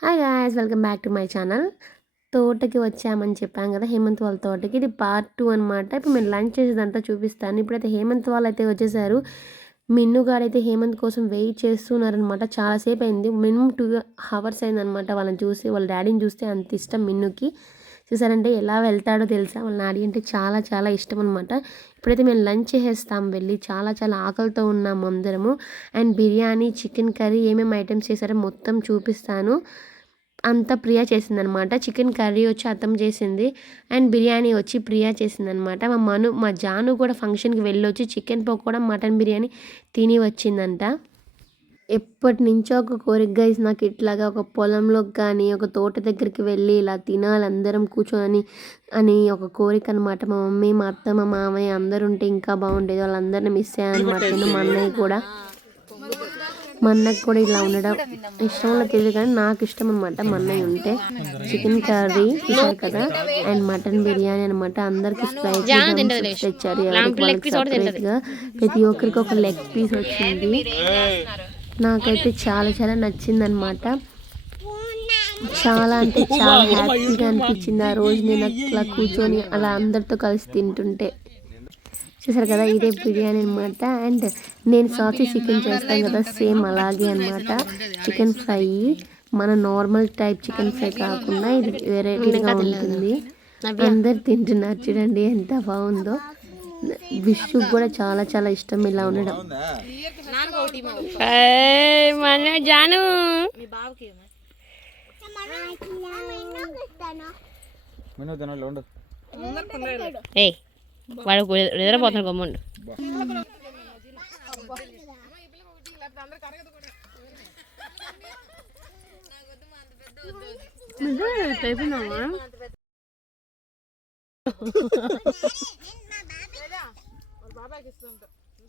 Hi guys welcome back to my channel తోటకి వచ్చామని చెప్పాం కదా హేమంత్ వాళ్ళ తోటకి. ఇది పార్ట్ టూ అనమాట ఇప్పుడు మేము లంచ్ చేసేదంతా చూపిస్తాను. ఇప్పుడైతే హేమంత్ వాళ్ళు అయితే వచ్చేసారు. మిన్ను అయితే హేమంత్ కోసం వెయిట్ చేస్తున్నారనమాట చాలాసేపు అయింది. మినిమం టూ అవర్స్ అయిందనమాట వాళ్ళని చూసి వాళ్ళ డాడీని చూస్తే అంత ఇష్టం మిన్నుకి. చూసారంటే ఎలా వెళ్తాడో తెలుసా? వాళ్ళ నాడి అంటే చాలా చాలా ఇష్టం అనమాట ఇప్పుడైతే మేము లంచ్ చేసేస్తాం వెళ్ళి. చాలా చాలా ఆకలితో ఉన్నాము అందరము. అండ్ బిర్యానీ చికెన్ కర్రీ ఏమేమి ఐటమ్స్ చేశారో మొత్తం చూపిస్తాను. అంతా ప్రియా చేసిందనమాట చికెన్ కర్రీ వచ్చి అతం చేసింది. అండ్ బిర్యానీ వచ్చి ప్రియా చేసిందనమాట మా మను మా జాను కూడా ఫంక్షన్కి వెళ్ళొచ్చి చికెన్ పకోడా మటన్ బిర్యానీ తిని వచ్చిందంట. ఎప్పటి నుంచో ఒక కోరిక గైస్ నాకు ఇట్లాగా ఒక పొలంలోకి కానీ ఒక తోట దగ్గరికి వెళ్ళి ఇలా తినాలి అందరం కూర్చొని అని ఒక కోరిక అనమాట మా మమ్మీ మా అత్త మా మామయ్య అందరు ఉంటే ఇంకా బాగుండేది. వాళ్ళందరిని మిస్ అయ్యాను అనమాట నేను మా అన్నయ్య కూడా. మా అన్నకి కూడా ఇలా ఉండడం ఇష్టంలో తెలియదు కానీ నాకు ఇష్టం అనమాట మా అన్నయ్య ఉంటే చికెన్ కర్రీ చూసారు కదా అండ్ మటన్ బిర్యానీ అనమాట అందరికి స్ప్రైట్ తెచ్చారు. ప్రతి ఒక్కరికి ఒక లెగ్ పీస్ వచ్చింది. నాకైతే చాలా చాలా నచ్చింది అనమాట చాలా అంటే చాలా హ్యాపీగా అనిపించింది ఆ రోజు నేను అట్లా కూర్చొని అలా అందరితో కలిసి తింటుంటే. చూసారు కదా ఇదే బిర్యానీ అనమాట అండ్ నేను సాసీ చికెన్ చేస్తాను కదా సేమ్ అలాగే అనమాట చికెన్ ఫ్రై మన నార్మల్ టైప్ చికెన్ ఫ్రై కాకుండా ఇది వెరైటీగా ఉంటుంది. అందరు తింటున్నారు చూడండి ఎంత బాగుందో. విష్ణు కూడా చాలా చాలా ఇష్టం ఇలా ఉండడం. మన జాను. వాడు నిద్రపోతాను గమ్ముండు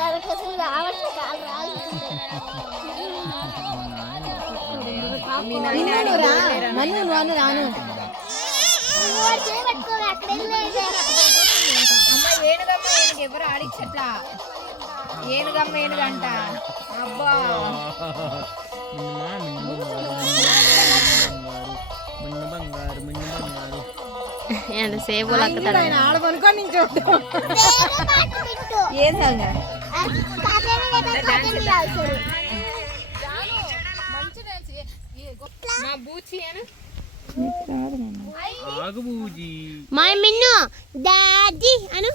ఏ మన అమ్మ ఏనుగమ్మ ఏనుగు ఎవరు ఆడిచ్చట్లా ఏనుగమ్మ ఏనుగంట అబ్బా ఎంత సేపు లక్కుతాడు ఏం సంగ? మా మిన్ను. డాడీ అను.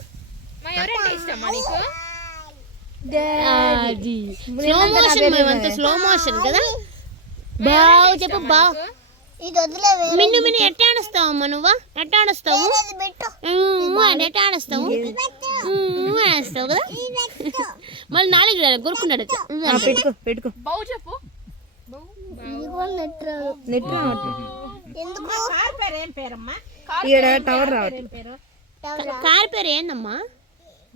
స్లో మోషన్ మేమంతా స్లో మోషన్ కదా? బావు చెప్పు బావు. మిన్ను మిన్ను ఎట్లా ఆడుస్తావు అమ్మ నువ్వు? ఎట్లా ఆడుస్తావు? ఎట్లా ఆడుస్తావు? ఆడుస్తావు కదా? మళ్ళీ నాలుగు కొరుకున్నాడు పెట్టుకో పెట్టుకో. బావు చెప్పు. నెట్ కార్ పేరు ఏం పేరమ్మా? ఈడ టవర్ రావట్లేదు కారు పేరు ఏందమ్మా?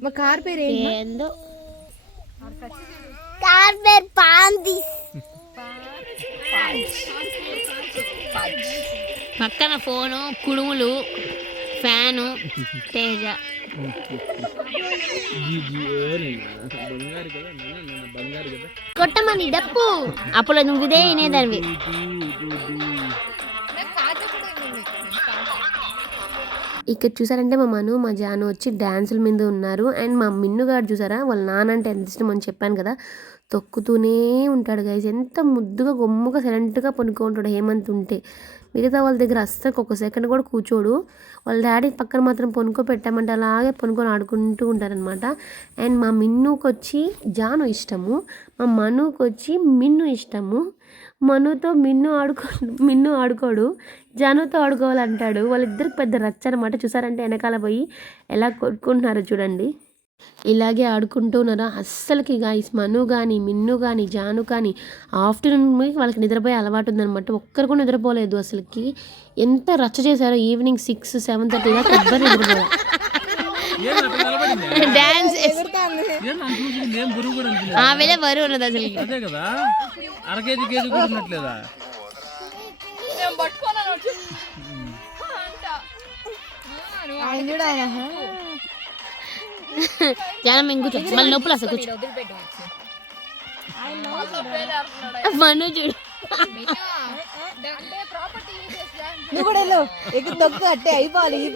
మా కార్ పేరు ఏందో? పక్కన ఫోను కుడుములు ఫ్యాను తేజ. కొట్టమని డప్పు. అప్పుడు నువ్వు ఇదే వినేదానివి. ఇక్కడ చూసారంటే మా మను మా జాను వచ్చి డ్యాన్సుల మీద ఉన్నారు. అండ్ మా మిన్ను గారు చూసారా? వాళ్ళ నాన్న అంటే ఎంత ఇష్టం అని చెప్పాను కదా. తొక్కుతూనే ఉంటాడు గైస్ ఎంత ముద్దుగా గొమ్ముగా సైలెంట్గా పనుకుంటాడు హేమంత్ ఉంటే. మిగతా వాళ్ళ దగ్గర అస్సలు ఒక సెకండ్ కూడా కూర్చోడు. వాళ్ళ డాడీ పక్కన మాత్రం పనుకో పెట్టామంటే అలాగే పనుకొని ఆడుకుంటూ ఉంటారనమాట అండ్ మా మిన్నుకి వచ్చి జాను ఇష్టము. మా మనుకి వచ్చి మిన్ను ఇష్టము. మనుతో మిన్ను ఆడుకో మిన్ను ఆడుకోడు. జానుతో ఆడుకోవాలంటాడు. వాళ్ళిద్దరికి పెద్ద రచ్చ అనమాట చూసారంటే వెనకాల పోయి ఎలా కొట్టుకుంటున్నారో చూడండి. ఇలాగే ఆడుకుంటూ ఉన్నారా? అస్సలకి గాయస్ మను కానీ మిన్ను కానీ జాను కానీ ఆఫ్టర్నూన్ వాళ్ళకి నిద్రపోయే అలవాటు ఉందన్నమాట ఒక్కరు కూడా నిద్రపోలేదు అసలుకి. ఎంత రచ్చ చేశారో ఈవినింగ్ సిక్స్ సెవెన్ థర్టీ దాకా ఎవ్వరు నిద్రపోయారు డాన్స్. ఆమెలే బరువు ఉన్నది అసలు అదే కదా? అర కేజీ కేజీ కూడా ఉన్నట్లేదా? జనం మేము కూర్చో. మళ్ళీ నొప్పులు అసలు కూర్చో. మను చూడు. నువ్వు కూడా వెళ్ళు. తొక్కు అట్టే అయిపోవాలి ఈ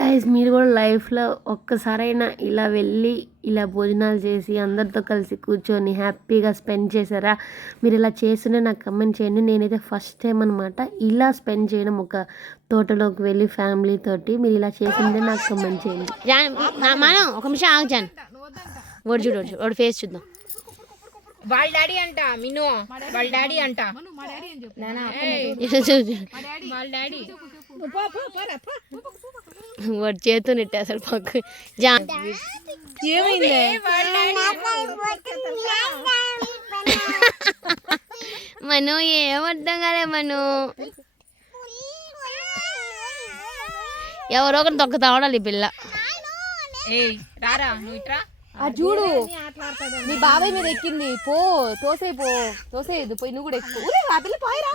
గైస్ మీరు కూడా లైఫ్లో ఒక్కసారైనా ఇలా వెళ్ళి ఇలా భోజనాలు చేసి అందరితో కలిసి కూర్చొని హ్యాపీగా స్పెండ్ చేశారా? మీరు ఇలా చేస్తూనే నాకు కమెంట్ చేయండి. నేనైతే ఫస్ట్ టైం అనమాట ఇలా స్పెండ్ చేయడం ఒక తోటలోకి వెళ్ళి ఫ్యామిలీ తోటి మీరు ఇలా చేసిందే నాకు కమెంట్ చేయండి. జాన్ నా- మనం ఒక నిమిషం ఆగు జాన్. వాడు చూడు ఫేస్ చూద్దాం. వాళ్ళ డాడీ అంట మిను. వాళ్ళ డాడీ అంట. వాళ్ళ డాడీ. వాడు చేతు నెట్టే అసలు పక్క ఏమైంది? మను ఏమర్థం కాలే మను. ఎవరో ఒకరు దొక్క తావడాలి ఈ పిల్ల. ఏయ్ రారా నువ్వు ఇట్రా. ఆ చూడు. మీ బాబాయ్ మీద ఎక్కింది. పో తోసే పో. తోసేయదు పోయి నువ్వు కూడా ఎక్కువ. ఆ పిల్ల పోయిరా.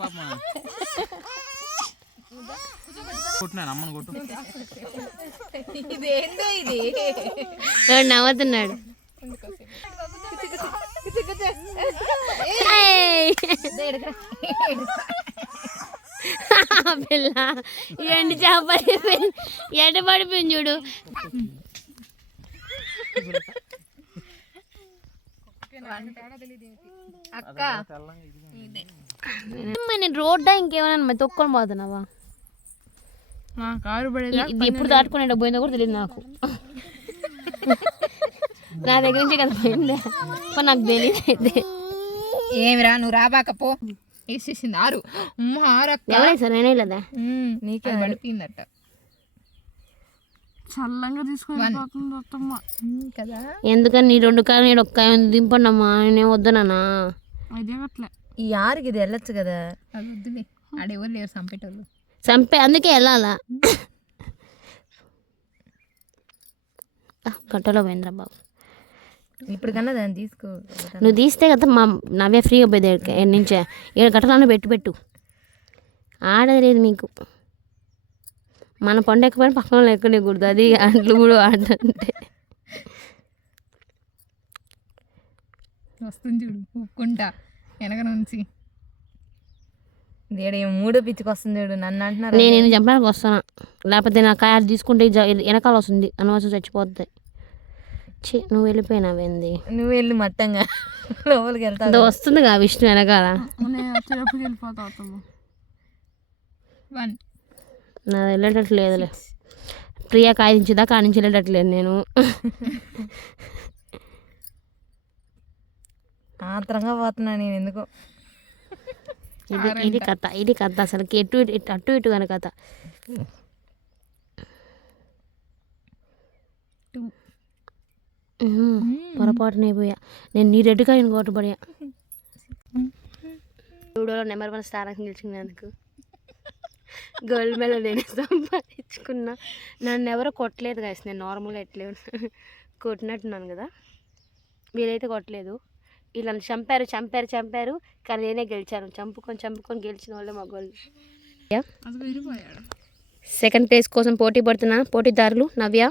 పాప. అమ్మను కొట్టు. ఇది? నవ్వుతున్నాడు. పిల్ల ఎండి చేప ఎండ పడిపోయింది చూడు. అక్క. నేను రోడ్డా ఇంకేమైనా తొక్కొని పోతున్నావా? కారు ఇ- ఇది ఎప్పుడు దాటుకునే పోయిందో కూడా తెలియదు నాకు. నా దగ్గర నుంచి కదా పోయిందే? మరి నాకు తెలియదు ఏమిరా నువ్వు రాబాకపో వేసేసింది ఆరు. ఆరు అక్క ఎవరైనా సరే నేనే లేదా నీకే పడిపోయిందట. చల్లంగా తీసుకొని పోతుంది అత్తమ్మ. కదా? ఎందుకని నీ రెండు కాయలు నేను ఒక్క దింపండమ్మా నేను వద్దనా అదే అట్లే. ఈ ఆరుకి ఇది వెళ్ళొచ్చు కదా? అది వద్దులే. ఆడెవరు లేరు చంపేటోళ్ళు. చంపే అందుకే వెళ్ళాలా? గట్టలో పోయిందిరా బాబు. ఇప్పుడు కన్నా దాన్ని తీసుకో. నువ్వు తీస్తే కదా మా నవ్వే ఫ్రీగా పోయేది నుంచే? ఏడు గట్టలను పెట్టు పెట్టు. ఆడది లేదు మీకు. మన పండు ఎక్కకపోయినా పక్కన వాళ్ళు ఎక్కనికూడదు అది అంట్లు కూడా ఆడంటే వస్తుంది చూడు ఉక్కుంటా వెనక నుంచి. దేడు మూడో పిచ్చికి వస్తుంది చూడు నన్ను అంటున్నారు నేను నేను చంపడానికి వస్తాను? లేకపోతే నా కాయలు తీసుకుంటే వెనకాల వస్తుంది అనవసరం చచ్చిపోతుంది ఛీ నువ్వు వెళ్ళిపోయినావేంది? నువ్వు వెళ్ళి మట్టంగా లోపలికి వెళ్తావు? అది వస్తుంది కదా విష్ణు వెనకాల. వచ్చేటప్పుడు వెళ్ళిపోతా వన్. నాది వెళ్ళేటట్లు లేదులే ప్రియా కాయించిందా కానించి వెళ్ళేటట్లేదు నేను. ఆత్రంగా పోతున్నా నేను ఎందుకో. ఇది ఇది కథ ఇది కథ అసలు ఎటు ఇటు ఇటు అటు ఇటు కానీ కథ. ఉహుం, పొరపాటున అయిపోయా నేను నీ రెడ్డిగా ఇంకోటి పడియా లూడోలో నెంబర్ వన్ స్థానానికి నిలిచినందుకు గోల్డ్ మెడల్ నేను సంపాదించుకున్నా. నన్ను ఎవరో కొట్టలేదు గాయస్ నేను నార్మల్గా ఎట్లే కొట్టినట్టున్నాను కదా. వీలైతే కొట్టలేదు. వీళ్ళని చంపారు చంపారు చంపారు. కానీ నేనే గెలిచాను. చంపుకొని చంపుకొని గెలిచిన వాళ్ళే అది విరిపోయాడు. సెకండ్ ప్లేస్ కోసం పోటీ పడుతున్న పోటీదారులు నవ్య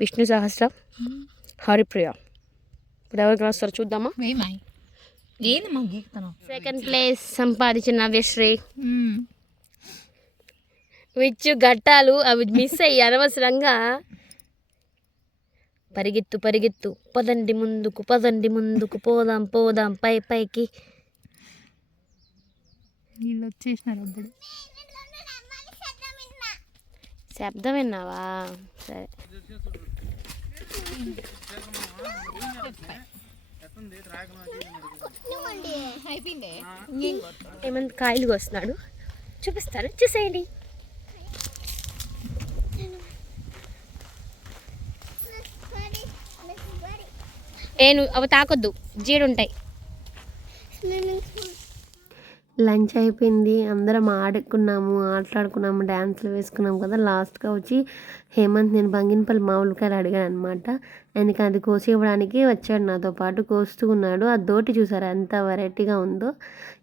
విష్ణు సహస్ర హరిప్రియ. ఇప్పుడు ఎవరికి వస్తారో చూద్దామా మా సెకండ్ ప్లేస్ సంపాదించిన నవ్యశ్రీ విచ్చు గట్టాలు అవి మిస్ అయ్యి అనవసరంగా పరిగెత్తు పరిగెత్తు. పదండి ముందుకు పదండి ముందుకు. పోదాం పోదాం. పై పైకి. వీళ్ళు వచ్చేసినారు అప్పుడు శబ్దం విన్నావా? సరే. ఏమంత కాయలు కోస్తున్నాడు? చూపిస్తాను. చూసేయండి. ఏ నువ్వు అవి తాకొద్దు. జీడుంటాయి. లంచ్ అయిపోయింది. అందరం ఆడుకున్నాము ఆటలాడుకున్నాము డ్యాన్స్లు వేసుకున్నాము కదా. లాస్ట్గా వచ్చి హేమంత్ నేను బంగినపల్లి మామిడికాయలు అడిగాను అనమాట ఆయనకి అది కోసి ఇవ్వడానికి వచ్చాడు నాతో పాటు. కోస్తూ ఉన్నాడు. ఆ దోటి చూసారా ఎంత వెరైటీగా ఉందో.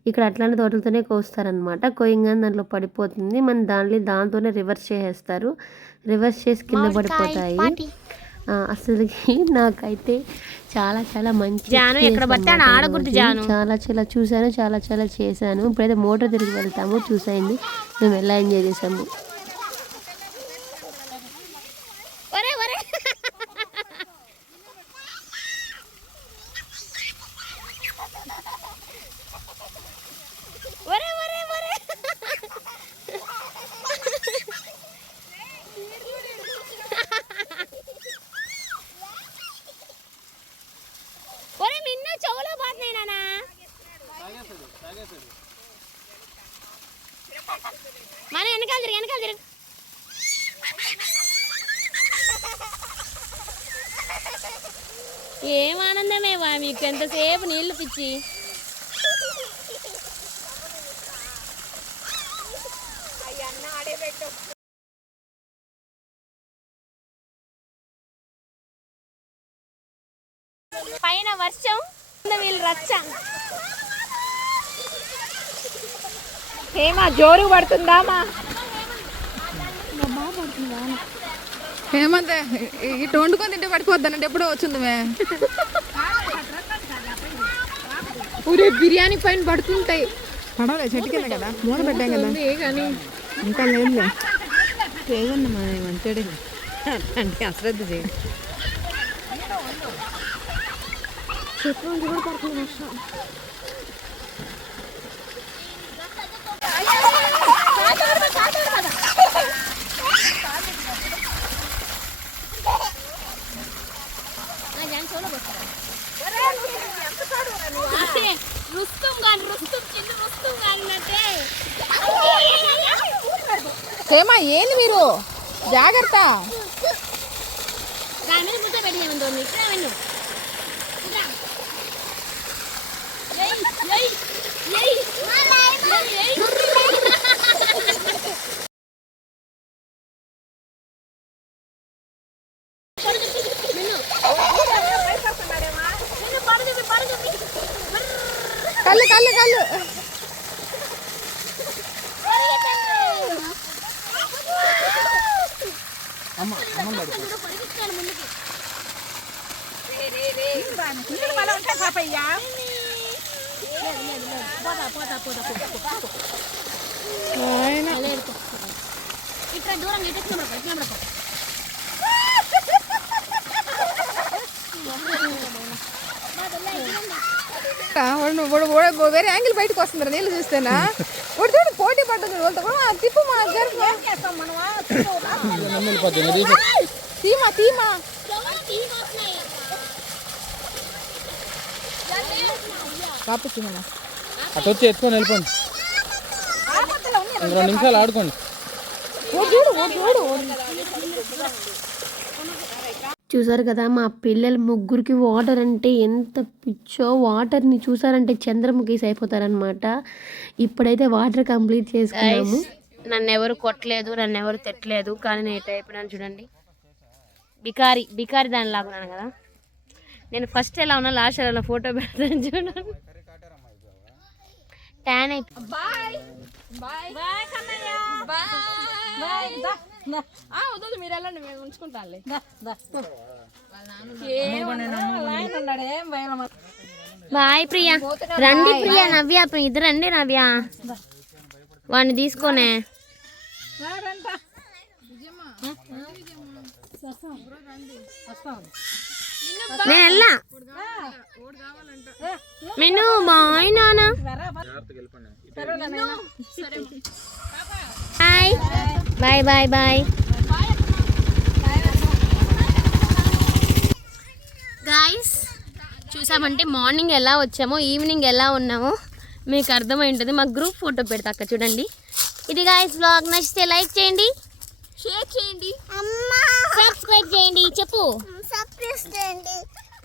ఇక్కడ అట్లాంటి తోటలతోనే కోస్తారనమాట కోయంగానే దాంట్లో పడిపోతుంది. మన దాంట్లో దాంతోనే రివర్స్ చేసేస్తారు. రివర్స్ చేసి కింద పడిపోతాయి. అసలుకి నాకైతే చాలా చాలా మంచి. చాలా చాలా చూశాను చాలా చాలా చేశాను. ఇప్పుడైతే మోటార్ తిరిగి వెళ్తాము చూసేయండి. మేము ఎలా ఎంజాయ్ చేసాము ఒరే ఒరే ఒరే ఒరే ఒరే ఒరే మిన్ను చెవులో పోతున్నాయి నానా మన వెనకాల తిరిగి వెనకాల తిరిగి ఏం ఆనందమేవా మీకు ఎంతసేపు నీళ్ళు పిచ్చి? పైన వర్షం. వీళ్ళు రచ్చ. ఏమా జోరు పడుతుందా మా? హేమంత్ ఇటు వండుకొని తింటే పడిపోద్దానంటే ఎప్పుడో వచ్చింది మే. ఊరే బిర్యానీ పైన పడుతుంటాయి. పడవలే చెట్టు కింద. కదా మూల పెట్టాం కదా. కానీ ఇంకా లేదులే. లేదన్న మన మంచిడే అంటే అశ్రద్ధ చేయ. రుస్తుం కానీ రుస్తుం చిన్న రుస్తుం కానట్టే హేమా ఏంది మీరు? జాగ్రత్త. దాని మీద ముద్ద పెట్టి ఏమందో ఇక్కడ వెళ్ళు. దూరం ఇటు పడుకో. వాడు వాడు వాడు వేరే యాంగిల్ బయటకు వస్తుంది నీళ్ళు చూస్తేనా? తీమా తీమా చెవులు అటు వచ్చి ఎత్తుకొని వెళ్ళిపోండి రెండు నిమిషాలు ఆడుకోండి చూసారు కదా మా పిల్లలు ముగ్గురికి వాటర్ అంటే ఎంత పిచ్చో వాటర్ని చూసారంటే చంద్రముఖీస్ అయిపోతారనమాట ఇప్పుడైతే వాటర్ కంప్లీట్ చేసుకున్నాము. నన్ను ఎవరు కొట్టలేదు నన్ను ఎవరు తిట్టలేదు కానీ నేను ఇటు అయిపోయినాను చూడండి. బికారి బికారి దాని లాగున్నాను కదా. నేను ఫస్ట్ ఎలా ఉన్నా లాస్ట్ ఎలా ఉన్నా ఫోటో పెడతాను చూడండి. ట్యాన్ అయిపోయి వద్దు మీరు వెళ్ళండి మేము ఉంచుకుంటానులే. బాయ్ ప్రియా. రండి ప్రియా నవ్య ఇద్దరు రండి నవ్య. వాడిని తీసుకోనే. నేను వెళ్ళా మెను బాయ్ వెళ్ళిపోయినా bye bye bye. Bye guys చూసామంటే మార్నింగ్ ఎలా వచ్చామో ఈవినింగ్ ఎలా ఉన్నామో మీకు అర్థమై ఉంటుంది మా గ్రూప్ ఫోటో పెడతా అక్కడ చూడండి. ఇది గాయస్ బ్లాగ్ నచ్చితే లైక్ చేయండి. షేర్ చేయండి. సబ్స్క్రైబ్ చేయండి. చెప్పు.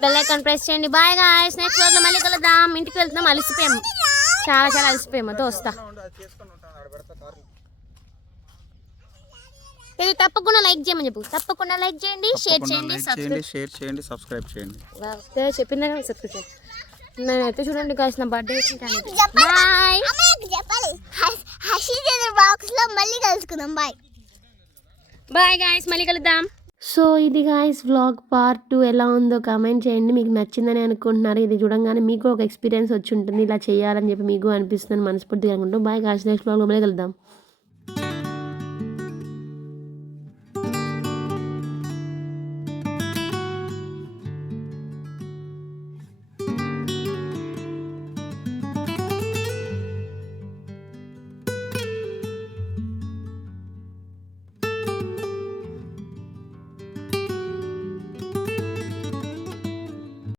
బెల్ ఐకాన్ ప్రెస్ చేయండి. బాయ్ గాయస్ నెక్స్ట్ బ్లాగ్లో మళ్ళీ కలుద్దాం. ఇంటికి వెళ్తున్నాం. అలసిపోయాము చాలా చాలా అలసిపోయాము తో వస్తా. ఇది తప్పకుండా లైక్ చేయమని చెప్పు. తప్పకుండా లైక్ చేయండి షేర్ చేయండి చేయండి షేర్ చేయండి సబ్స్క్రైబ్ చేయండి. చెప్పిందా సబ్స్క్రైబ్ చేయండి. నేనైతే చూడండి కాసిన నా బర్త్డే బాయ్ చెప్పాలి. హర్షిదేవి బాక్స్లో మళ్ళీ కలుసుకుందాం. బాయ్ బాయ్ గాయస్ మళ్ళీ కలుద్దాం. సో ఇది గాయస్ వ్లాగ్ పార్ట్ టూ ఎలా ఉందో కామెంట్ చేయండి. మీకు నచ్చిందని అనుకుంటున్నారు. ఇది చూడంగానే మీకు ఒక ఎక్స్పీరియన్స్ వచ్చి ఉంటుంది. ఇలా చేయాలని చెప్పి మీకు అనిపిస్తుంది మనస్ఫూర్తిగా అనుకుంటాం బాయ్ గాయస్ నెక్స్ట్ వ్లాగ్లో మళ్ళీ కలుద్దాం.